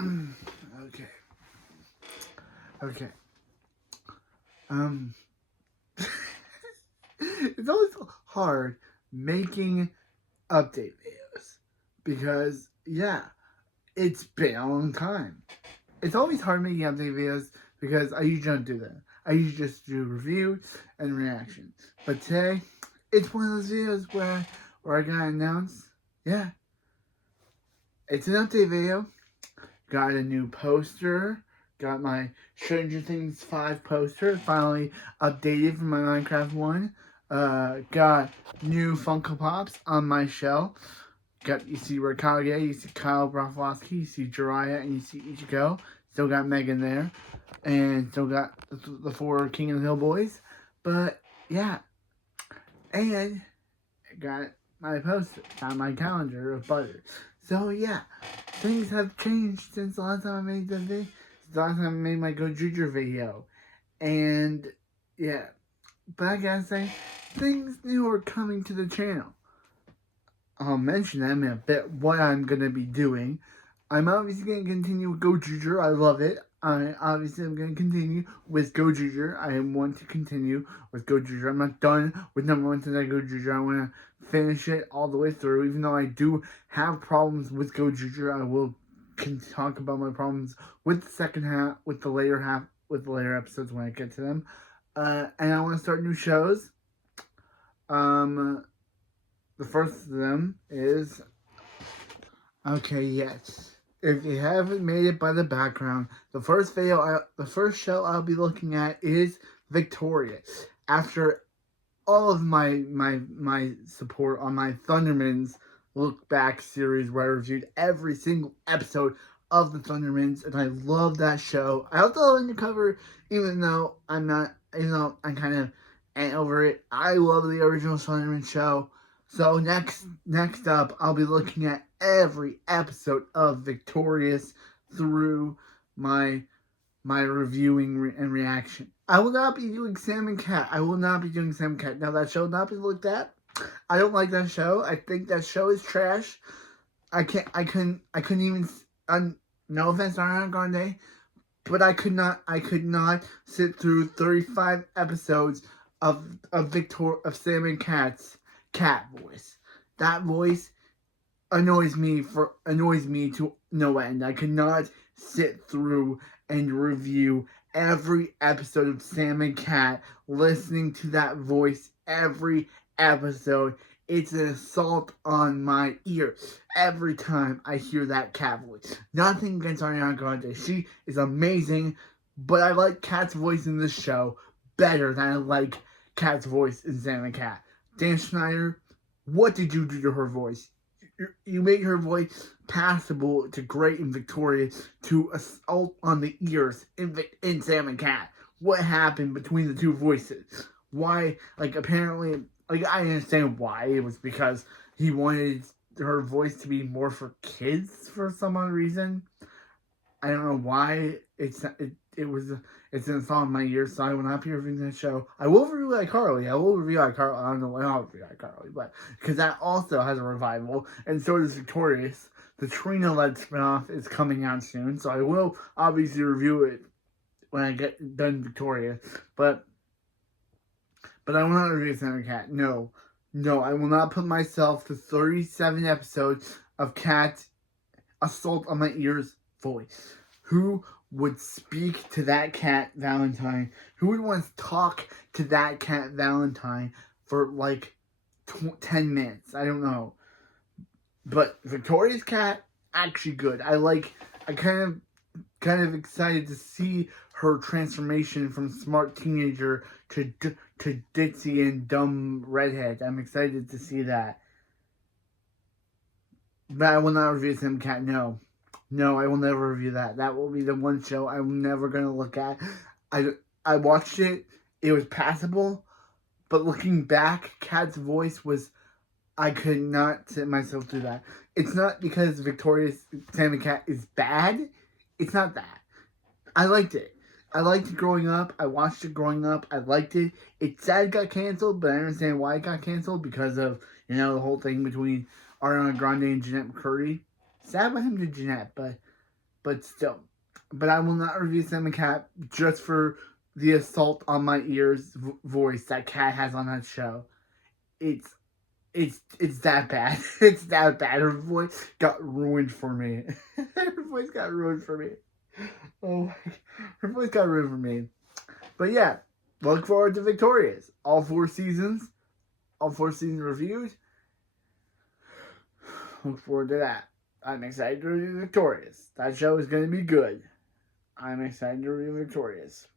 Okay. Okay. Um. It's always hard making update videos because it's been a long time. It's always hard making update videos because I usually don't do that. I usually just do reviews and reactions. But today, it's one of those videos where I gotta announce, yeah, it's an update video. Got a new poster. Got my Stranger Things 5 poster finally updated from my Minecraft one. Got new Funko Pops on my shelf. You see Rakage, you see Kyle Broflovski, you see Jiraiya, and you see Ichigo. Still got Megan there, and still got the four King of the Hill boys. But yeah, and got my poster, got my calendar of butter. So yeah, things have changed since the last time I made the video. The last time I made my Gojuju video, and yeah, but I gotta say, things new are coming to the channel. I'll mention them in a bit. What I'm gonna be doing. I'm obviously gonna continue with Gojuju. I love it. I obviously am gonna continue with Gojuju. I want to continue with Gojuju. I'm not done with number one Tensei Gojuju. I want to finish it all the way through. Even though I do have problems with Gojuju, I will talk about my problems with the second half, with the later episodes when I get to them. And I want to start new shows. The first of them is okay. Yes, if you haven't made it by the background, the first show I'll be looking at is Victorious. After all of my support on my Thundermans look back series where I reviewed every single episode of the Thundermans, and I love that show. I also love Undercover, even though I'm kind of over it. I love the original Thunderman show. So next up, I'll be looking at every episode of Victorious through my reviewing and reaction. I will not be doing Sam and Cat. I will not be doing Sam and Cat. Now that show will not be looked at. I don't like that show. I think that show is trash. I couldn't even. No offense to Ariana Grande, but I could not sit through 35 episodes of Sam and Cat's cat voice. That voice annoys me to no end. I could not sit through and review every episode of Sam and Cat, listening to that voice every episode. It's an assault on my ear every time I hear that cat voice. Nothing against Ariana Grande. She is amazing, but I like Cat's voice in this show better than I like Cat's voice in Sam and Cat. Dan Schneider, what did you do to her voice? You made her voice passable to great and victorious to assault on the ears in Sam and Cat. What happened between the two voices? Why, apparently, I understand why. It was because he wanted her voice to be more for kids for some odd reason. I don't know why it's an assault on my ears, so I will not be reviewing that show. I will review iCarly. I will review iCarly. I don't know when I'll review iCarly, but because that also has a revival, and so does Victorious. The Trina-led spinoff is coming out soon, so I will obviously review it when I get done Victorious. But I will not review Sam and Cat. No, I will not put myself to 37 episodes of Cat assault on my ears voice. Who would speak to that Cat Valentine? Who would want to talk to that Cat Valentine for 10 minutes? I don't know. But Victoria's Cat, actually good. I kind of excited to see her transformation from smart teenager to ditzy and dumb redhead. I'm excited to see that. But I will not review Sam Cat. No, I will never review that. That will be the one show I'm never going to look at. I watched it. It was passable. But looking back, Cat's voice was... I could not sit myself through that. It's not because Victoria's Sam and Cat is bad. It's not that. I liked it. I liked it growing up. I watched it growing up. I liked it. It's sad it got canceled, but I understand why it got canceled because of, the whole thing between Ariana Grande and Jeanette McCurdy. Sad what happened to Jeanette, but but still. But I will not review Sam and Cat just for the assault on my ears voice that Cat has on that show. It's that bad. It's that bad. Her voice got ruined for me. Her voice got ruined for me. Oh my, her voice got ruined for me. But yeah, look forward to Victorious. All 4 seasons reviews. Look forward to that. I'm excited to review Victorious. That show is going to be good. I'm excited to review Victorious.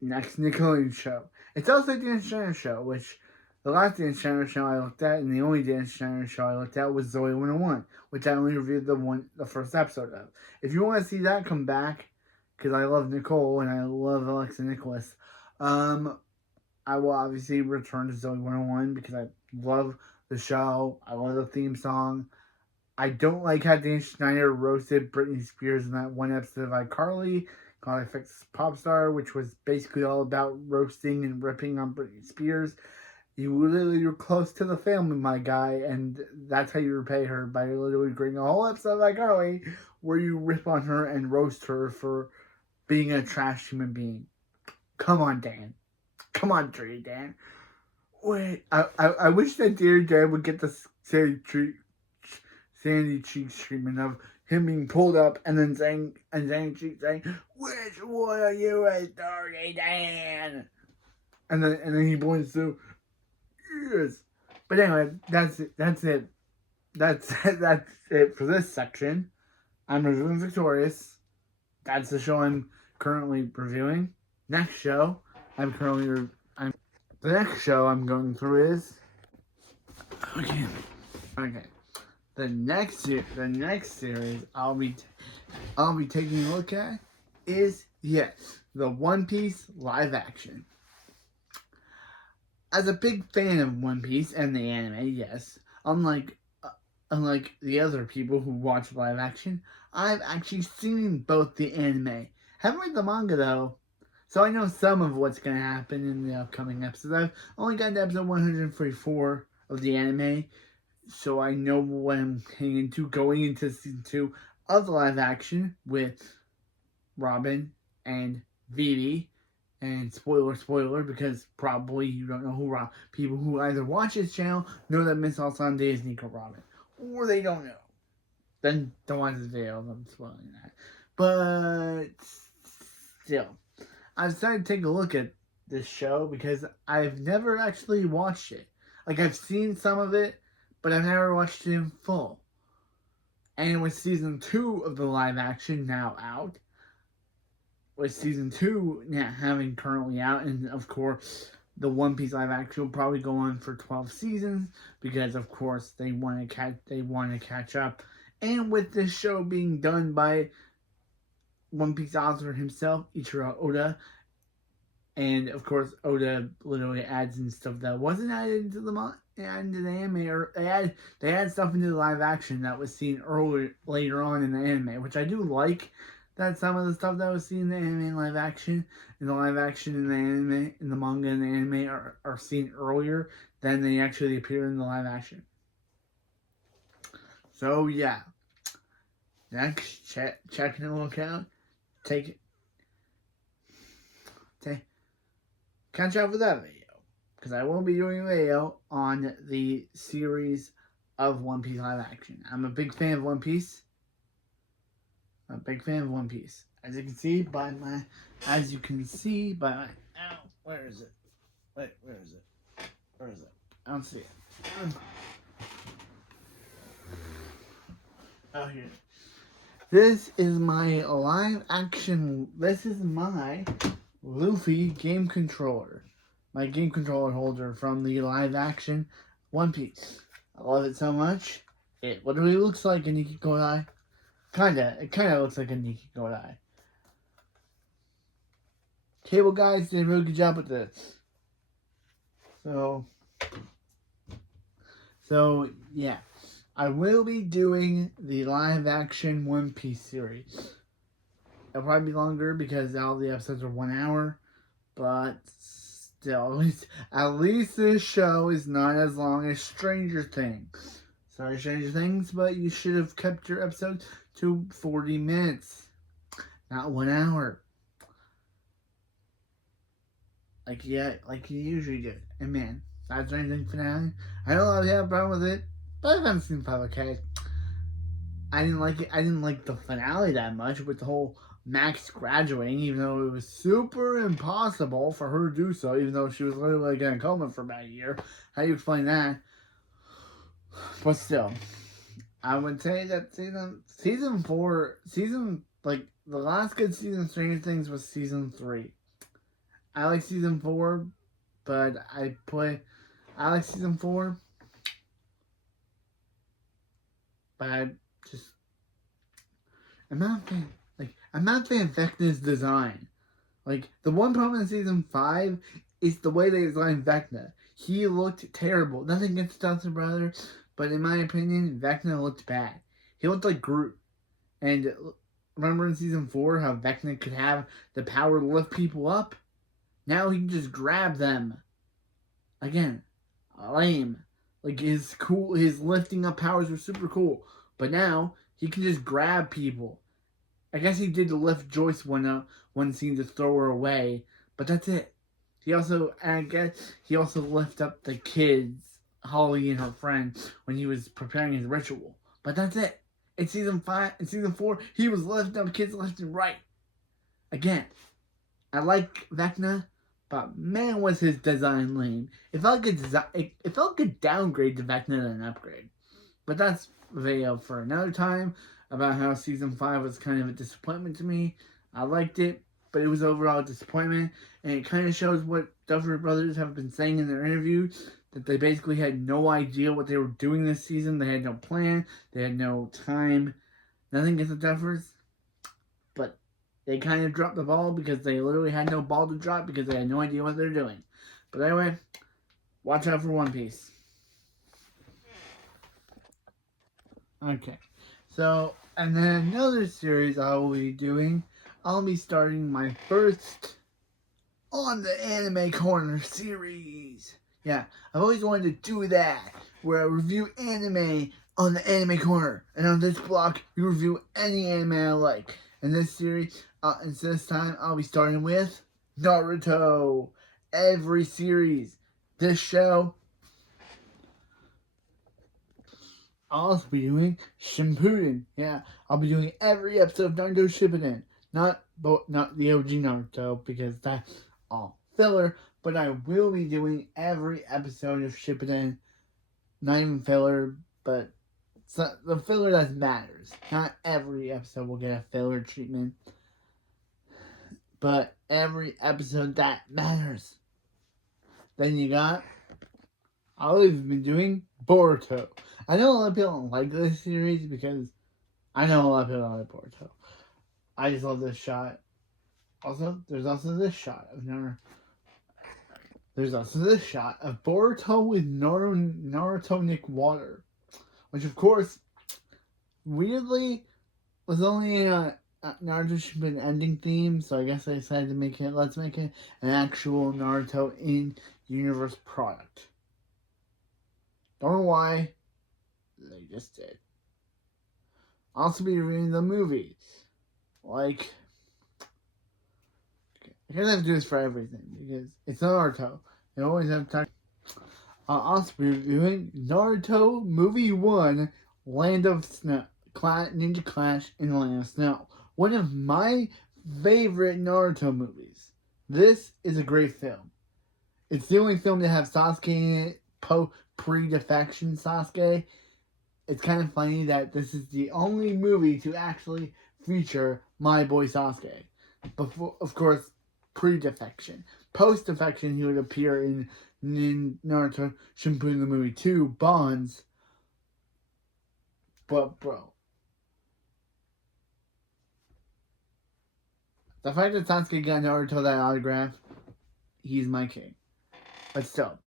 Next Nickelodeon show. It's also a Dance Center show, which the last Dance Center show I looked at, and the only Dance Center show I looked at was Zoey 101, which I only reviewed the first episode of. If you want to see that, come back, because I love Nicole and I love Alexa Nicholas. I will obviously return to Zoey 101 because I love the show. I love the theme song. I don't like how Dan Schneider roasted Britney Spears in that one episode of iCarly called I Fix Pop Star, which was basically all about roasting and ripping on Britney Spears. You're close to the family, my guy, and that's how you repay her, by literally creating a whole episode of iCarly where you rip on her and roast her for being a trash human being. Come on, Dan. Come on, Dirty Dan. Wait, I wish that Dear Dan would get the Sandy Cheeks treatment of him being pulled up and then saying, Cheeks saying, "Which one are you, Dirty Dan?" And then he points to, "Yes." But anyway, that's it. That's it for this section. I'm reviewing Victorious. That's the show I'm currently reviewing. Next show the next show I'm going through is okay. The next series I'll be taking a look at is the One Piece live action. As a big fan of One Piece and the anime, yes, unlike the other people who watch live action, I've actually seen both the anime. Haven't read the manga though, so I know some of what's going to happen in the upcoming episodes. I've only gotten to episode 144 of the anime, so I know what I'm getting into going into season 2 of the live action with Robin and Vivi. And spoiler, because probably you don't know who people who either watch this channel know that Miss All Sunday is Nico Robin, or they don't know. Then don't watch this video. I'm spoiling that. But still, I decided to take a look at this show because I've never actually watched it. Like, I've seen some of it, but I've never watched it in full. And with season 2 of the live action now out, with season 2 having currently out, and of course the One Piece live action will probably go on for 12 seasons because of course they want to catch up. And with this show being done by One Piece author himself, Ichiro Oda, and of course Oda literally adds in stuff that wasn't added into the anime, or they add stuff into the live action that was seen later on in the anime, which I do like. That some of the stuff that was seen in the anime and live action, in the anime, in the manga and the anime are seen earlier than they actually appear in the live action. So yeah, next checking a look out, catch up with that video, because I will be doing a video on the series of One Piece live action. I'm a big fan of One Piece. As you can see by my, ow, where is it? Wait, where is it? I don't see it. Oh, here. This is my Luffy game controller. My game controller holder from the live action One Piece. I love it so much. It literally looks like a Nikigodai. It kinda looks like a Nikigodai. Cable Guys did a really good job with this. So yeah, I will be doing the live action One Piece series. It'll probably be longer because all the episodes are 1 hour, but still, at least this show is not as long as Stranger Things. Sorry, Stranger Things, but you should have kept your episode to 40 minutes, not 1 hour. Like you usually do. And man, that's Stranger Things finale. I know a lot of you have a problem with it, but I haven't seen 5, I didn't like it. I didn't like the finale that much with the whole Max graduating, even though it was super impossible for her to do so, even though she was literally going to coma for about a year. How do you explain that? But still, I would say that season 4, like the last good season of Stranger Things was season 3. I like season 4, but I like season 4, but I just I'm not a fan. I'm not a fan of Vecna's design. Like, the one problem in season 5 is the way they designed Vecna. He looked terrible. Nothing against Dawson Brother, but in my opinion, Vecna looked bad. He looked like Groot. And remember in season 4 how Vecna could have the power to lift people up? Now he can just grab them. Again, lame. Like, his lifting up powers were super cool. But now, he can just grab people. I guess he did lift Joyce one scene to throw her away, but that's it. I guess he also lifted up the kids, Holly and her friend, when he was preparing his ritual. But that's it. In season 4, he was lifting up kids left and right. Again, I like Vecna, but man, was his design lame. It felt like a downgrade to Vecna than an upgrade. But that's a video for another time about how season 5 was kind of a disappointment to me. I liked it, but it was overall a disappointment, and it kind of shows what Duffer Brothers have been saying in their interviews, that they basically had no idea what they were doing this season. They had no plan, they had no time, nothing against the Duffers, but they kind of dropped the ball because they literally had no ball to drop because they had no idea what they're doing. But anyway, watch out for One Piece. Okay. So, and then another series I will be doing, I'll be starting my first On the Anime Corner series. Yeah, I've always wanted to do that, where I review anime on the Anime Corner. And on this block, we review any anime I like. In this series, and this time, I'll be starting with Naruto. Every series. This show, I'll also be doing Shippuden. Yeah, I'll be doing every episode of Naruto Shippuden. Not the OG Naruto, because that's all filler. But I will be doing every episode of Shippuden. Not even filler, but the filler that matters. Not every episode will get a filler treatment, but every episode that matters. Then you got, I'll even be doing Boruto. I know a lot of people don't like this series because I know a lot of people don't like Boruto. I just love this shot. Also, there's also this shot of Boruto with Naruto Nick Water, which of course, weirdly, was only a Naruto Shippuden ending theme. So I guess I decided to let's make it an actual Naruto in universe product. Don't know why. They just did. I'll also be reviewing the movies. Like, I guess I have to do this for everything because it's Naruto. You always have time. I'll also be reviewing Naruto Movie 1, Land of Snow. Ninja Clash in the Land of Snow. One of my favorite Naruto movies. This is a great film. It's the only film that has Sasuke in it, pre-defection Sasuke. It's kind of funny that this is the only movie to actually feature my boy Sasuke. Before, of course, pre-defection. Post-defection, he would appear in Naruto Shippuden the movie 2, Bonds. But, bro, the fact that Sasuke got Naruto that autograph, he's my king. But still,